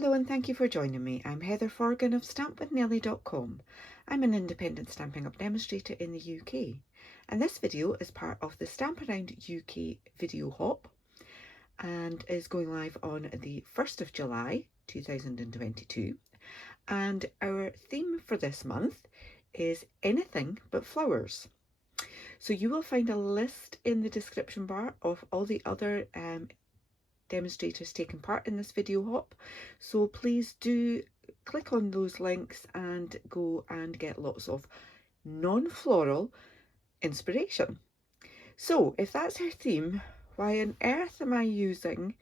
Hello and thank you for joining me. I'm Heather Forgan of stampwithnellie.com. I'm an independent Stampin' Up demonstrator in the UK, and this video is part of the Stamp Around UK video hop and is going live on the 1st of July 2022. And our theme for this month is anything but flowers. So you will find a list in the description bar of all the other demonstrators taking part in this video hop, so please do click on those links and go and get lots of non-floral inspiration. So if that's our theme, why on earth am I using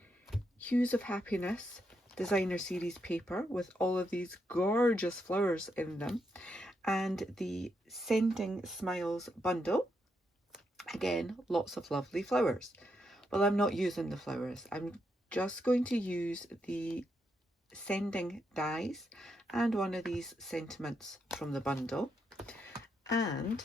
Hues of Happiness designer series paper with all of these gorgeous flowers in them and the Sending Smiles bundle? Again, lots of lovely flowers. Well, I'm not using the flowers. I'm just going to use the sending dies and one of these sentiments from the bundle. And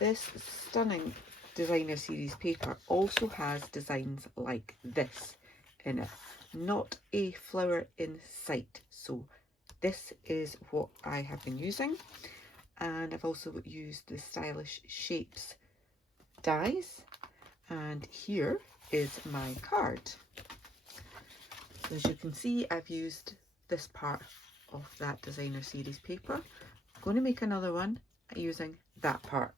this stunning designer series paper also has designs like this in it, not a flower in sight. So this is what I have been using, and I've also used the Stylish Shapes dies, and here is my card. So as you can see, I've used this part of that designer series paper. I'm going to make another one using that part.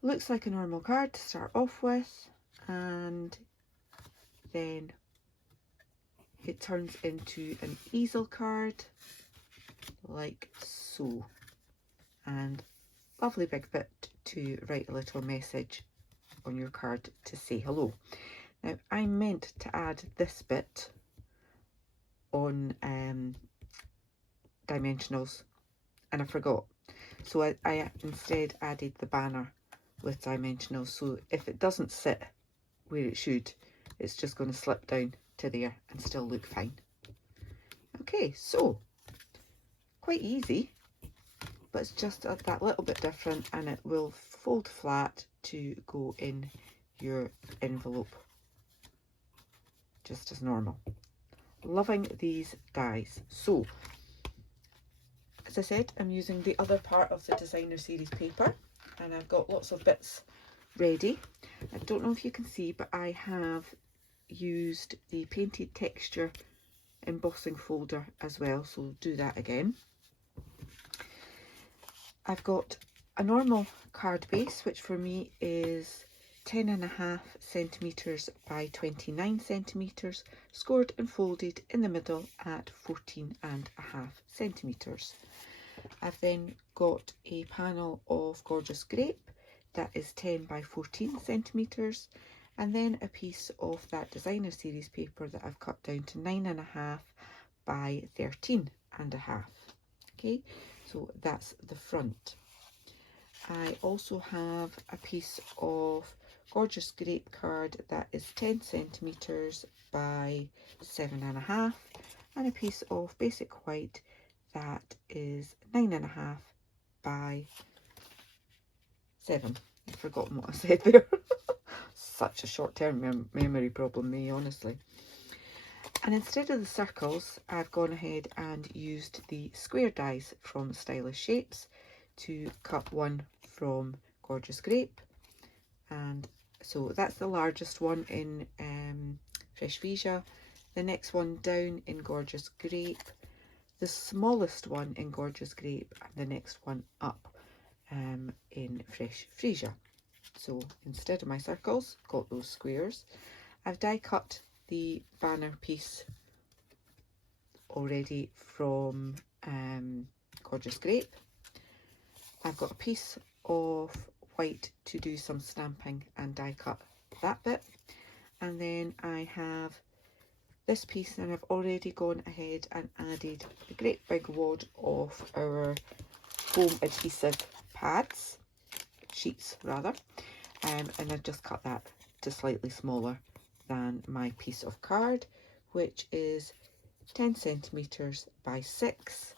Looks like a normal card to start off with, and then it turns into an easel card like so, and lovely big bit to write a little message on your card to say hello. Now I meant to add this bit on dimensionals and I forgot, so I instead added the banner with dimensionals, so if it doesn't sit where it should, it's just going to slip down to there and still look fine. Okay, so quite easy, but it's just that little bit different, and it will fold flat to go in your envelope just as normal. Loving these dies. So as I said, I'm using the other part of the designer series paper, and I've got lots of bits ready. I don't know if you can see, but I have used the painted texture embossing folder as well, so do that again. I've got a normal card base, which for me is 10.5 centimetres by 29 centimetres, scored and folded in the middle at 14.5 centimetres. I've then got a panel of Gorgeous Grape that is 10 by 14 centimetres, and then a piece of that designer series paper that I've cut down to 9.5 by 13.5. Okay, so that's the front. I also have a piece of Gorgeous Grape card that is 10 centimetres by 7.5, and a piece of Basic White that is 9.5 by 7. I've forgotten what I said there. Such a short-term memory problem, me, honestly. And instead of the circles, I've gone ahead and used the square dies from Stylish Shapes to cut one from Gorgeous Grape. And so that's the largest one in Fresh Freesia, the next one down in Gorgeous Grape, the smallest one in Gorgeous Grape, and the next one up in Fresh Freesia. So instead of my circles, got those squares. I've die cut the banner piece already from Gorgeous Grape. I've got a piece of white to do some stamping and die cut that bit, and then I have this piece, and I've already gone ahead and added a great big wad of our foam adhesive pads, sheets rather, and I've just cut that to slightly smaller than my piece of card, which is 10 centimetres by 6,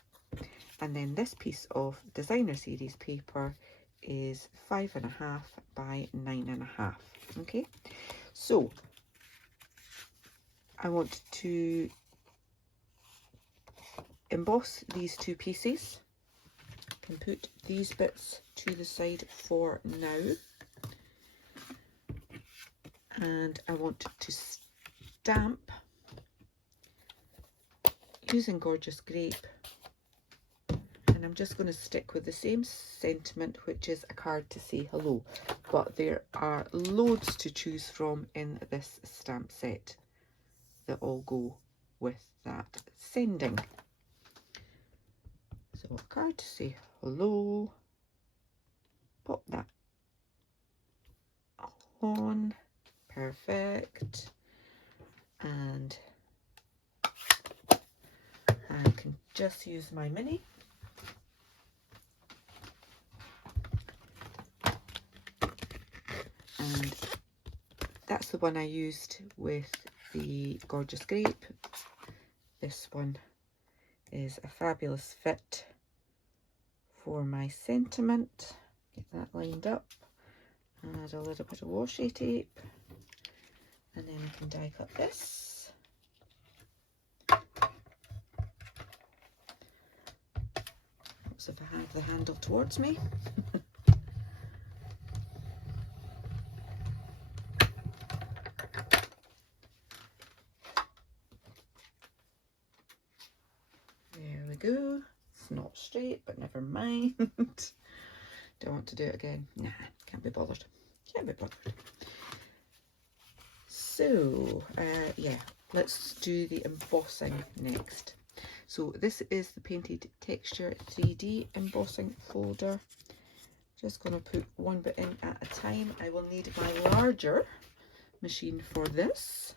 and then this piece of designer series paper is 5.5 by 9.5. Okay, so I want to emboss these two pieces. I can put these bits to the side for now. And I want to stamp using Gorgeous Grape. And I'm just going to stick with the same sentiment, which is a card to say hello. But there are loads to choose from in this stamp set that all go with that sending. So a card to say hello. Pop that on. Perfect. And I can just use my mini. And that's the one I used with the Gorgeous Grape. This one is a fabulous fit for my sentiment. Get that lined up. Add a little bit of washi tape. And then I can die cut this. Perhaps if I have the handle towards me. There we go. It's not straight, but never mind. Don't want to do it again. Nah, can't be bothered. Can't be bothered. So, yeah, let's do the embossing next. So this is the Painted Texture 3D embossing folder. Just going to put one bit in at a time. I will need my larger machine for this.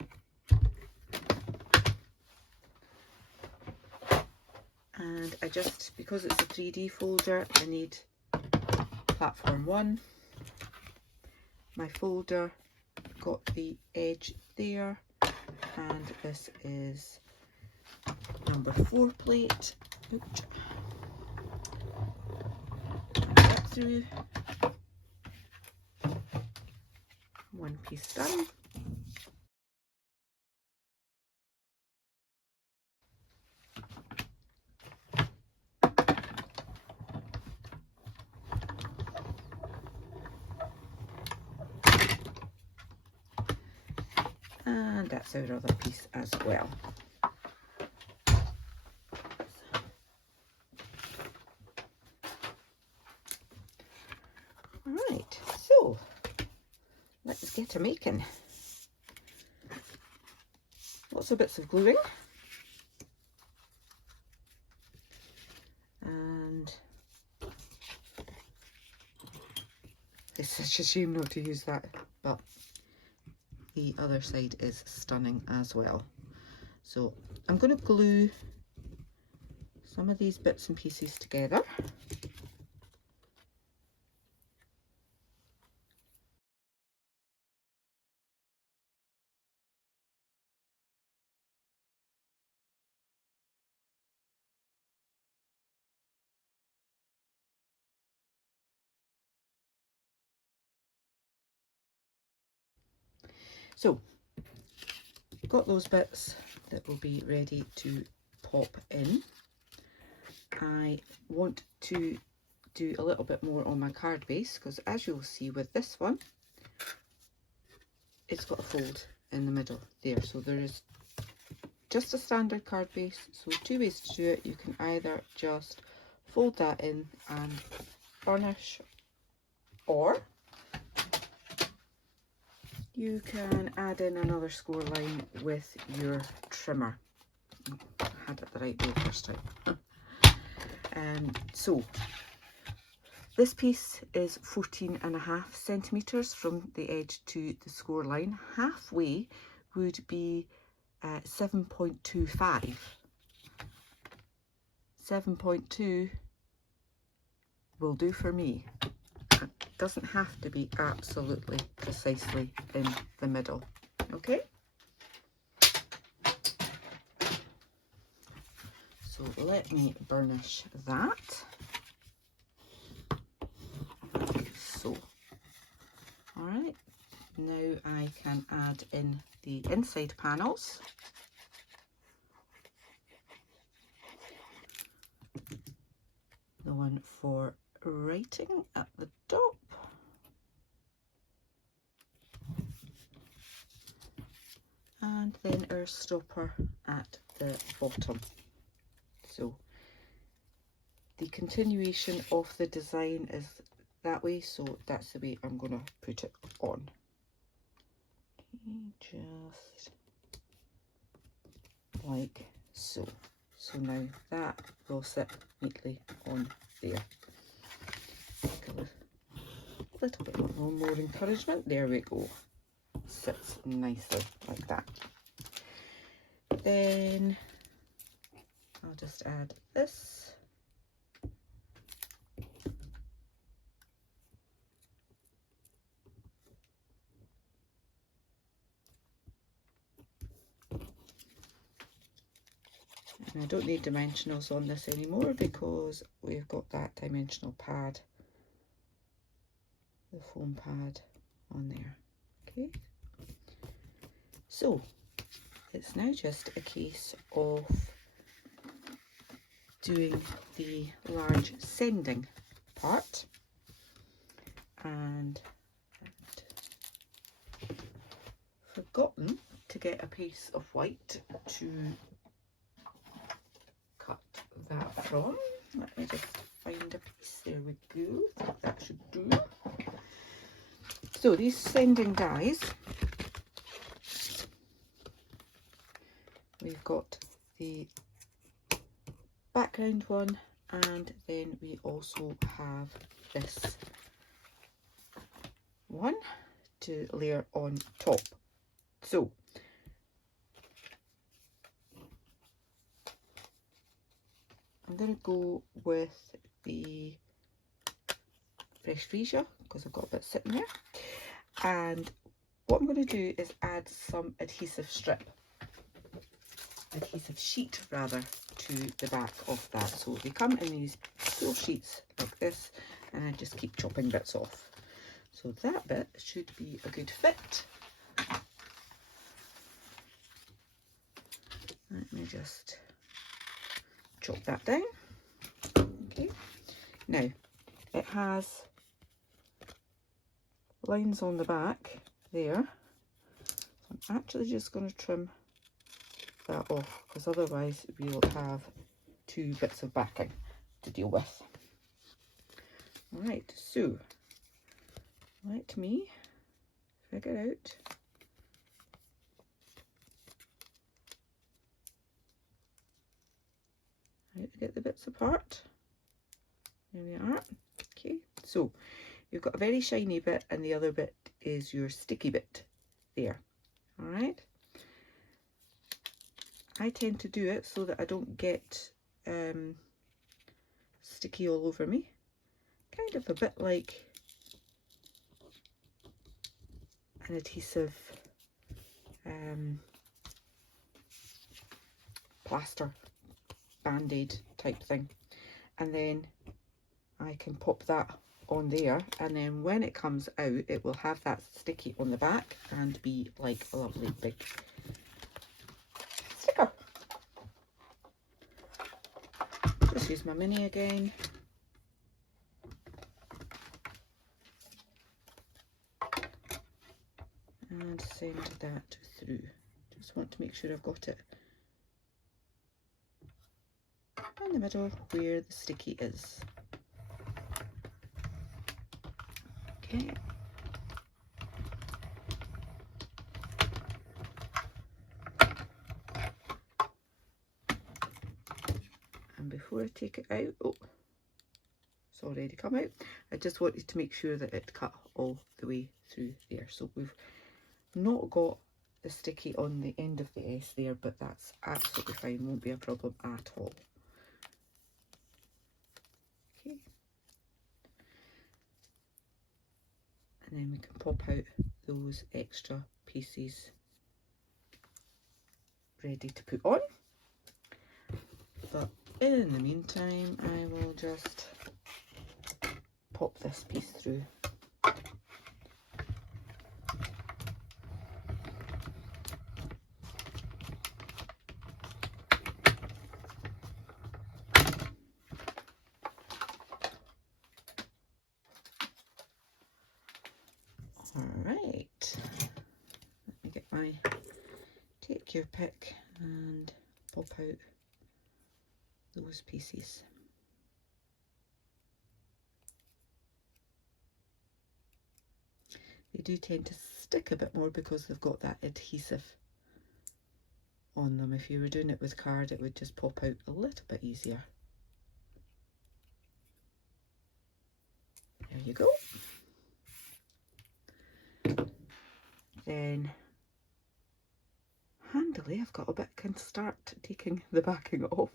And I just, because it's a 3D folder, I need platform 1. My folder got the edge there, and this is number 4 plate. Ouch. That through. One piece done. And that's our other piece as well. Alright, so let's get a making. Lots of bits of gluing. And it's such a shame not to use that, but the other side is stunning as well. So I'm going to glue some of these bits and pieces together. So got those bits that will be ready to pop in. I want to do a little bit more on my card base, because as you'll see with this one, it's got a fold in the middle there. So there is just a standard card base. So 2 ways to do it. You can either just fold that in and burnish, or you can add in another score line with your trimmer. I had it the right way first time. So this piece is 14.5 centimeters from the edge to the score line. Halfway would be 7.25. 7.2 will do for me. It doesn't have to be absolutely precisely in the middle. Okay? So let me burnish that. So, all right, now I can add in the inside panels. the one for writing at the top. And then our stopper at the bottom. So the continuation of the design is that way, so that's the way I'm going to put it on. Okay, just like so. So now that will sit neatly on there. A little bit more encouragement. There we go. Sits nicely like that. Then I'll just add this. And I don't need dimensionals on this anymore because we've got that dimensional pad, the foam pad on there. Okay, so it's now just a case of doing the large sending part, and forgotten to get a piece of white to cut that from. Let me just find a piece. There we go. I think that should do. So these sending dies, we've got the background one, and then we also have this one to layer on top. So I'm going to go with the fresh freesia because I've got a bit sitting there, and what I'm going to do is add some adhesive sheet rather, to the back of that. So they come in these full sheets like this, and I just keep chopping bits off. So that bit should be a good fit. Let me just chop that down. Okay, now it has lines on the back there, so I'm actually just going to trim that off because otherwise we'll have two bits of backing to deal with. Alright, so let me figure out how to get the bits apart. There we are. Okay, so you've got a very shiny bit and the other bit is your sticky bit there. Alright, I tend to do it so that I don't get sticky all over me, kind of a bit like an adhesive plaster band-aid type thing, and then I can pop that on there, and then when it comes out it will have that sticky on the back and be like a lovely big sticker. Just use my mini again. And send that through. Just want to make sure I've got it in the middle where the sticky is. Okay. And before I take it out, oh, it's already come out. I just wanted to make sure that it cut all the way through there. So we've not got the sticky on the end of the S there, but that's absolutely fine, won't be a problem at all. Okay. And then we can pop out those extra pieces ready to put on. But in the meantime, I will just pop this piece through. Alright, let me get my take your pick and pop out those pieces. They do tend to stick a bit more because they've got that adhesive on them. If you were doing it with card, it would just pop out a little bit easier. There you go. Then handily, I've got a bit, can start taking the backing off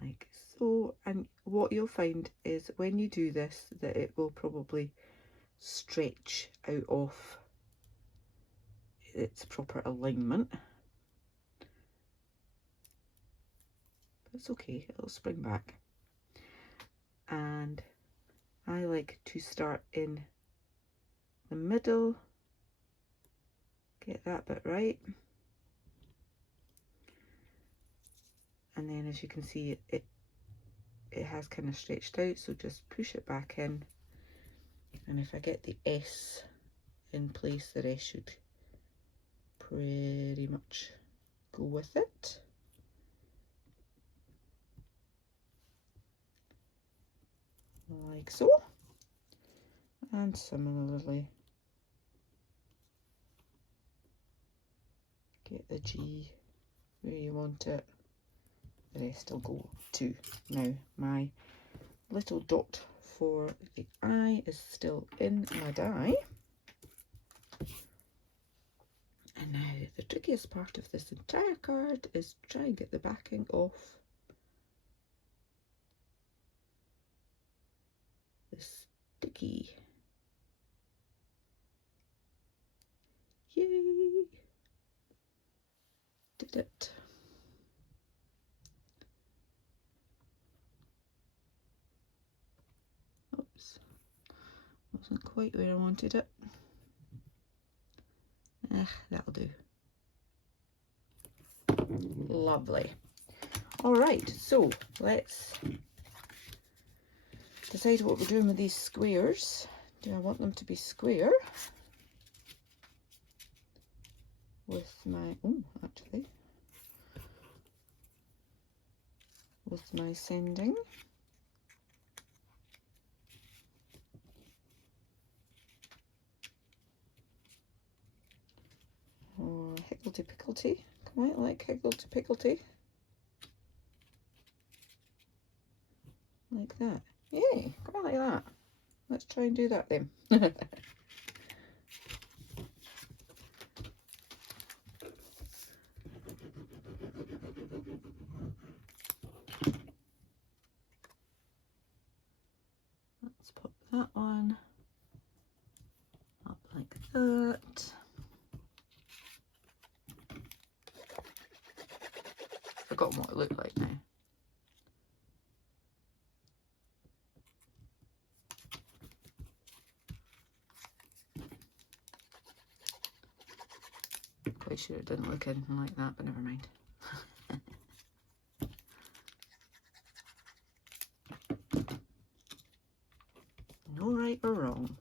like so. And what you'll find is when you do this, that it will probably stretch out of its proper alignment. But it's okay, it'll spring back. And I like to start in the middle, get that bit right, and then as you can see it has kind of stretched out, so just push it back in, and if I get the S in place, the rest should pretty much go with it. Like so, and similarly get the G where you want it, the rest will go too. Now my little dot for the eye is still in my die, and now the trickiest part of this entire card is to try and get the backing off the sticky. Yay! Did it. Oops, wasn't quite where I wanted it. That'll do. Lovely. All right, so let's decide what we're doing with these squares. Do I want them to be square with my, with my sending? Or higgledy-pickledy, quite like higgledy-pickledy. Like that. Yay, quite like that. Let's try and do that then. Let's pop that one up like that. Forgotten what it looked like now. Quite sure it didn't look anything like that, but never mind. No right or wrong.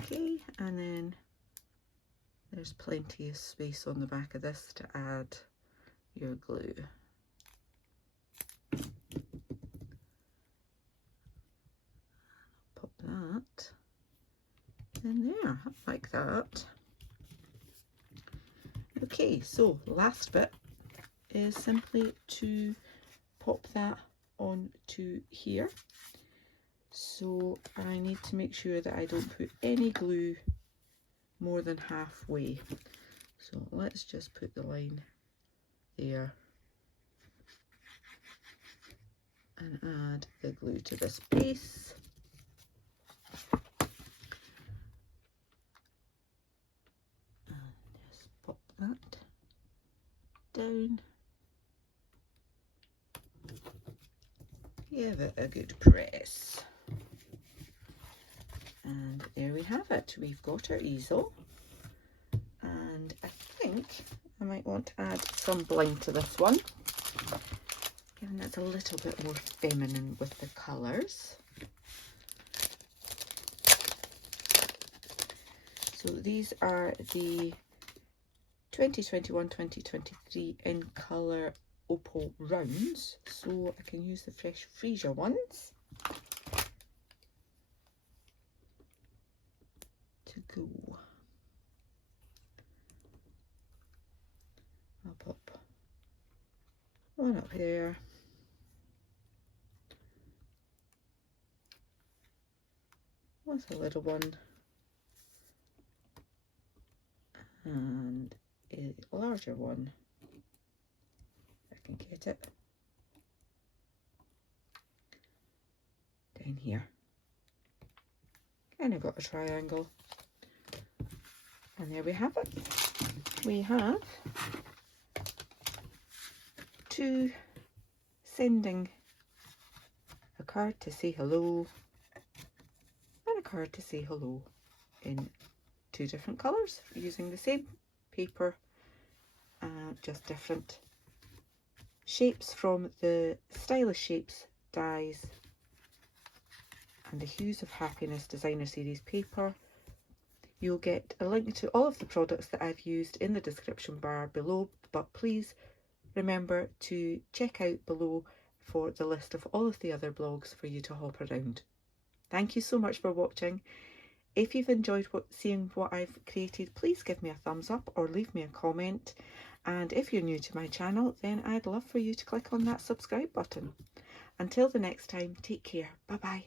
Okay, and then there's plenty of space on the back of this to add your glue. Pop that in there, like that. Okay, so last bit is simply to pop that onto here. So I need to make sure that I don't put any glue more than halfway. So let's just put the line there and add the glue to this base. And just pop that down. Give it a good press. And there we have it. We've got our easel. And I think I might want to add some bling to this one, given it's a little bit more feminine with the colours. So these are the 2021-2023 in colour opal rounds, so I can use the fresh freesia ones to go. I'll pop one up there, with a little one, and a larger one, if I can get it, down here. And I've got a triangle, and there we have it. We have two sending a card to say hello and a card to say hello in two different colours using the same paper, just different shapes from the Stylish Shapes dies and the Hues of Happiness designer series paper. You'll get a link to all of the products that I've used in the description bar below, but please remember to check out below for the list of all of the other blogs for you to hop around. Thank you so much for watching. If you've enjoyed seeing what I've created, please give me a thumbs up or leave me a comment. And if you're new to my channel, then I'd love for you to click on that subscribe button. Until the next time, take care. Bye bye.